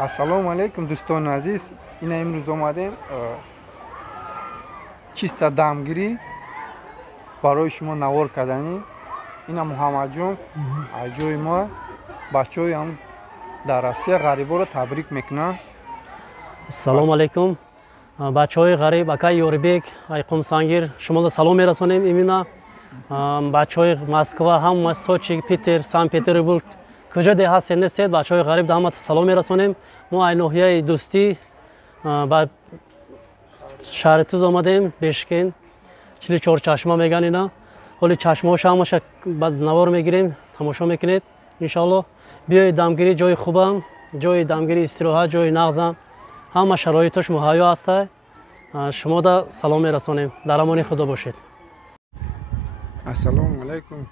Assalomu alaykum do'ston aziz. Ina imroz omadem чиста дамгирӣ барои шумо навор кардани. Ина Муҳаммадҷон аз ҷои мо бачаҳои ҳам дар Россия ғариборо табрик мекунанд. Ассалому алайкум. Бачаҳои ғариб, акай Ёрибек, Айқум Сангир, шуморо салом мерасонем. Имина бачаҳои Москва, ҳама Сочи, Питер, Санкт-Петербург, куҷо де ҳастед нестед, бачаҳои ғариб ҳама салом мерасонем. Мо ай ноҳияи дӯстӣ ба шаҳри Туз омадем, Бешкент, 44 чашма меган ина. ҳоли чашмаҳош ҳамаша ба навор мегирем, тамошо мекунед. Иншаллоҳ биёед дамгирӣ, ҷои хубам, ҷои дамгирӣ, истироҳат, ҷои нағзам, ҳама шароитош муҳайё аста. шумо да салом мерасонем. Дар амони худо бошед. Ассалому алайкум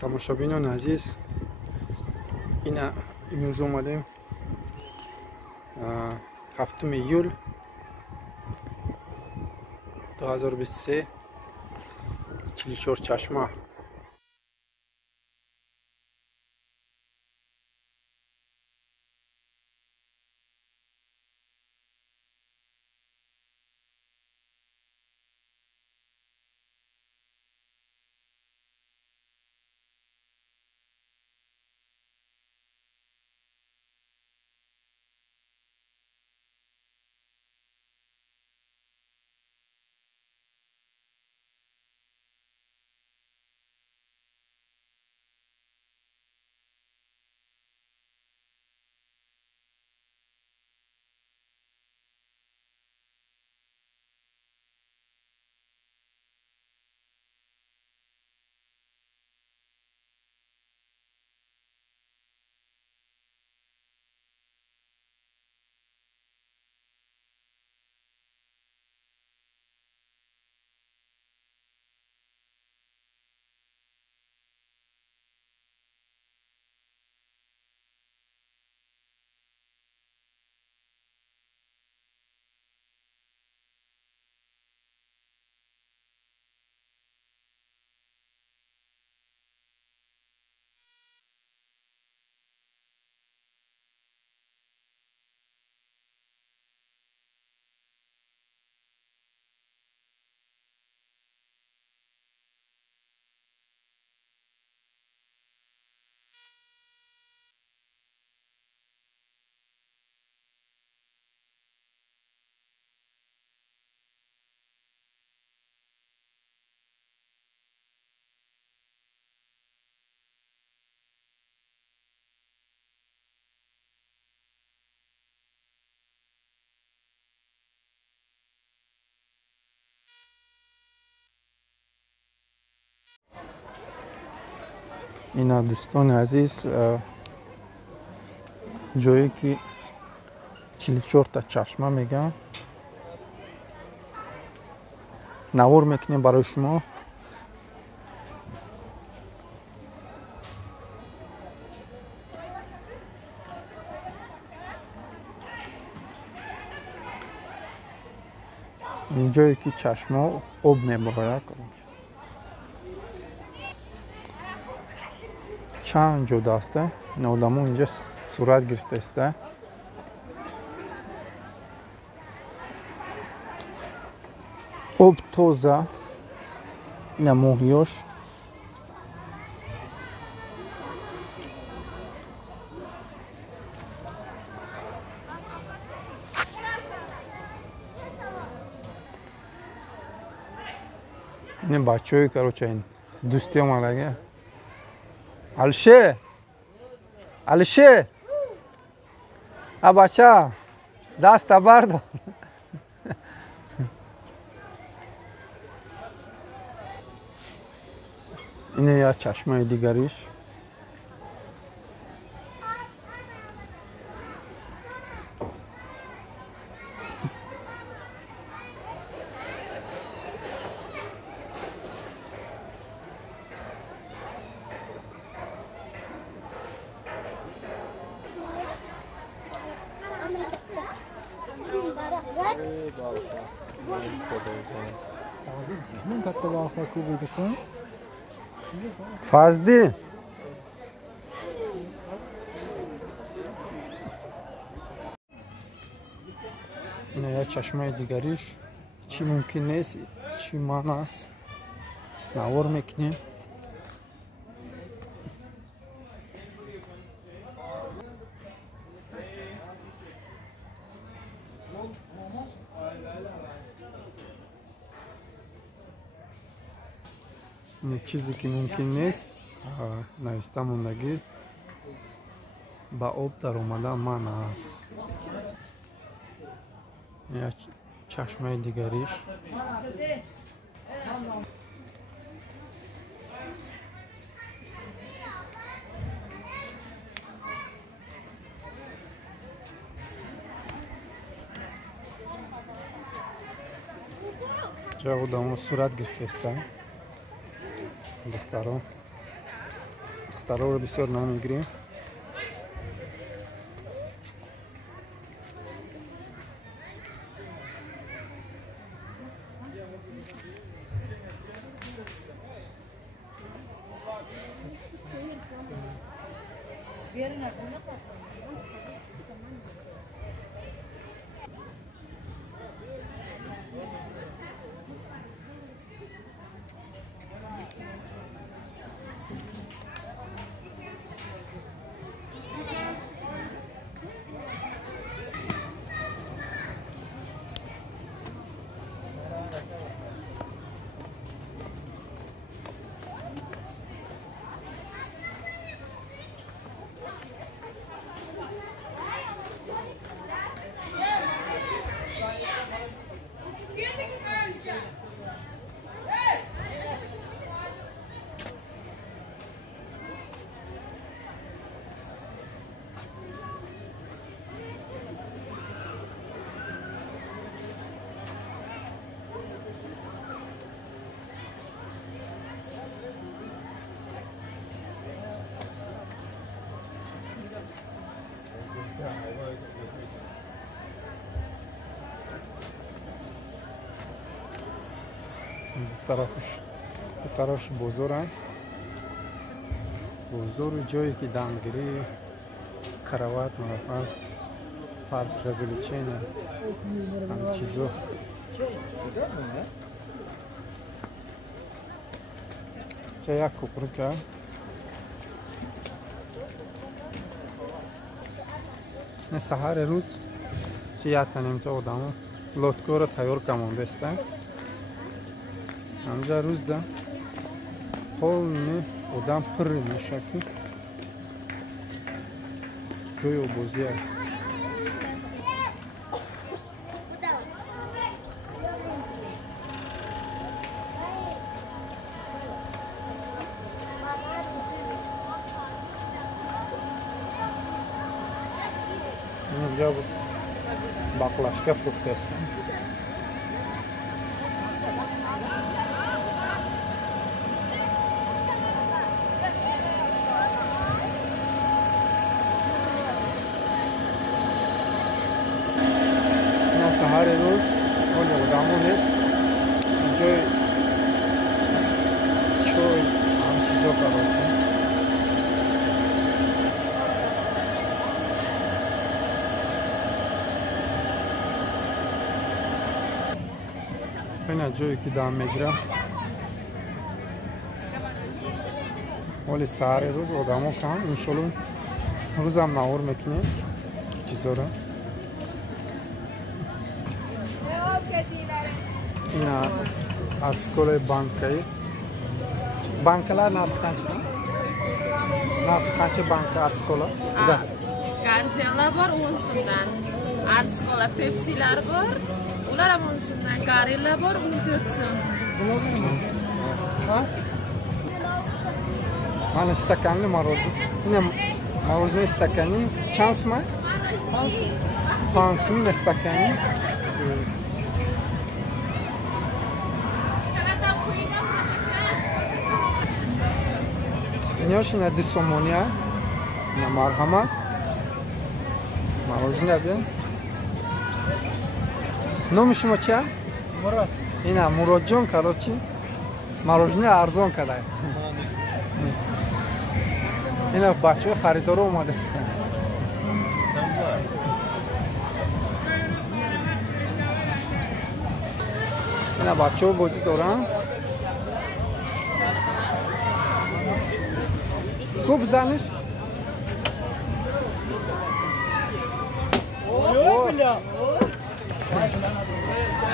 тамошобинони азиз. Ина имрӯз омадем 7 июл 2023 44 чашма. Ина дӯстони азиз, ҷое ки 44 та чашма меган навор мекунем барои шумо. ин ҷое ки чашмо об мебарояд. чанд ҷода аста ин одамо инҷа сурат гирифтааста. об тоза, ина моҳиёш. ин бачаҳои короче ин дӯстӣ омадага. Алишер! Алишер! А бача, даста бардор. Ина як чашмаи дигариш. Fazdi. اینا یا چشمه دیگریش چی ممکن نیست چی معنی است نوار میکنیم. این چیزی که ممکن نیست نوشته موندگی با آب در اومده معنی است. یا چشمه دیگریش جا خودمون صورت گرفته استن دخترها رو بسیار نمیگیریم. طرفش بزرگ جایی که دمگیری کراوات مرافع فرد رزولیچین هم چیزو چه یک کپرو که نه سهار روز چه یک تنیم تا آدم لطکو رو تیار کمون بستن همجا روز ده خیلی آدم پر میشه که جوی و بازی هست. اینجا باقلاشکه فروخته هستن. سهار روز اون آدمون هست اینجا چای هم چیزا کاراتون این جایی که دام میگیره ولی سهار روز آدمون کم انشالله روز هم نهار میکنیم چیزا را اینا اسکول bankalar narxi qancha? Narxi qancha banka arskola? Garziyalar bor 10 so'mdan. Arskola Pepsi'lar bor. Ular ham 10 so'mdan. Garillar bor 14 so'm. Ha? Mana stakanli мороженое. Ina мороженое stakanli chans mı? Pansın stakanli. Нёшина дисомония на мархамат мороженое бен номи шумо чия? Мурод. Ина Муродҷон короче мороженое арзон кадай. Ина бачаҳои харидоро омада ҳастанд. اینا بچه ها بازی دارن. کو بزنش.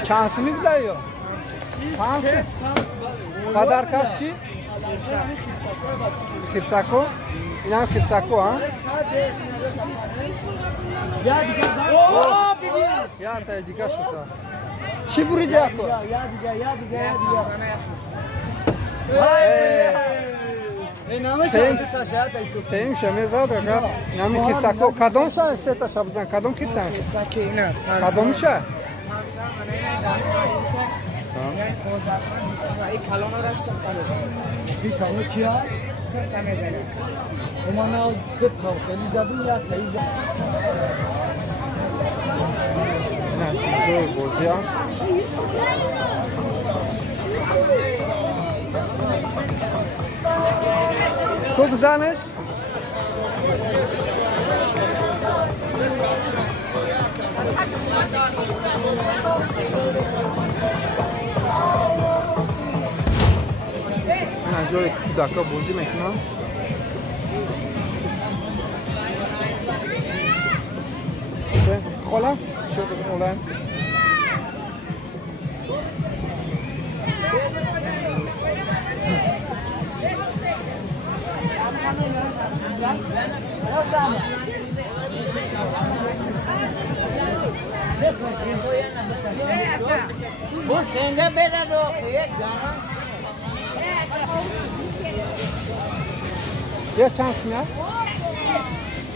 چانسی بده یا؟ پانس. قدر کاش چی؟ خیرساکو. اینا خیرساکو ها؟ یا تا دیگه شد. چی بریدی اکو؟ سیم شمیزاد اگر نمی خیرساکو کدوم شد سه تا شبزن کدوم خیرسان؟ کدوم شد؟ این کلان را سخت میزنه. این کلان چیه؟ سخت میزنه. من دو تا خیلی زدم یا تایی زدم. نه جوی بازی ها. تو بزنش؟ من از جای کودکا بازی میکنم. خالم شو بگم اولن Bu sende bere do یه چند میاد؟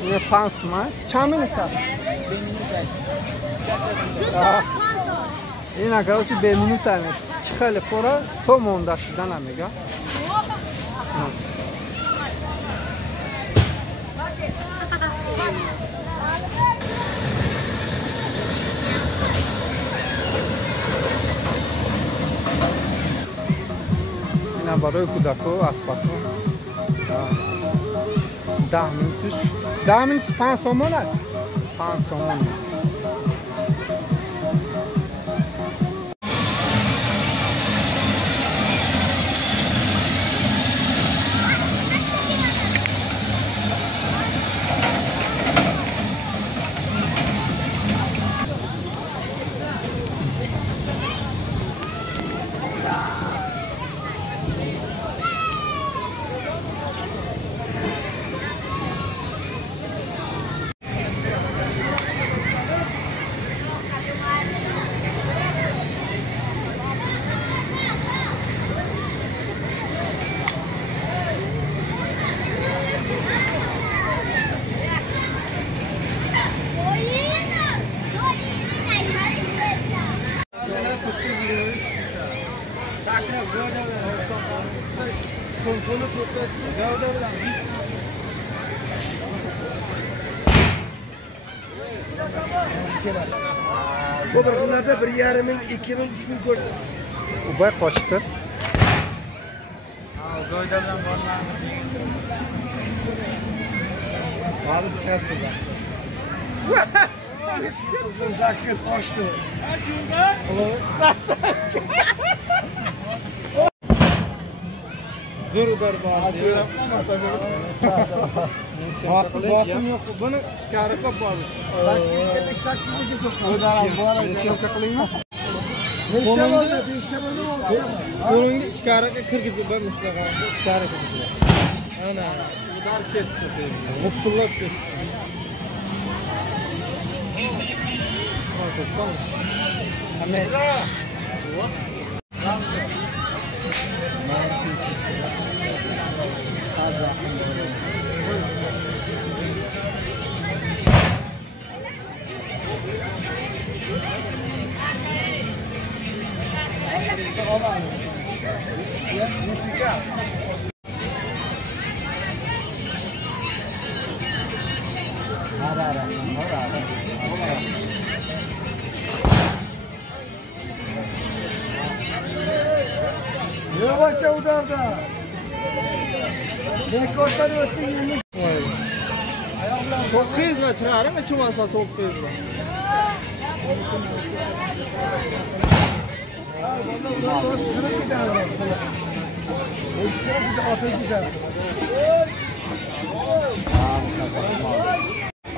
یه 5 میاد. چند minute است؟ این اگر چی به minute است. چه خیلی پره تو مونده شدن نمیگه. اینا برای کودکو اسباب 10 minutش 10 minut 5 so'm است 5 so'm Bu bırgılarda 1,5 2,000 3,000 koy. Bu bay kaçtır? Balık çarptı da. Uzun zakız açtı. Dur berbat. Basım yok. Bunu çıkarıp bağlı. 8'lik çok. Nesiyonka kılayım mı? Ne işte oldu? Bir işte oldu mu? Bunun çıkarıp Kırgız'ı ben mutlaka çıkarıp ana. Dark etti. Mutluluk etti. Amen. Yavaşça udarda. Ne korkları öttü 20. Çok kız var çağırır mı çuvasa çok kız var. Vallahi sınıf gider. Hepsine bir de atı gidersin.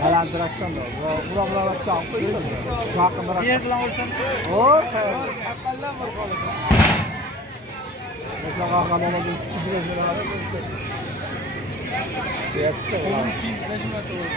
Alandıraktan da. Bura çarptı. Çarpındırak. Niye lan olsan? Oy. Akallan var kaldı. Mesela kahraman oldu. Sigirezler abi. Onun siz necmet olur.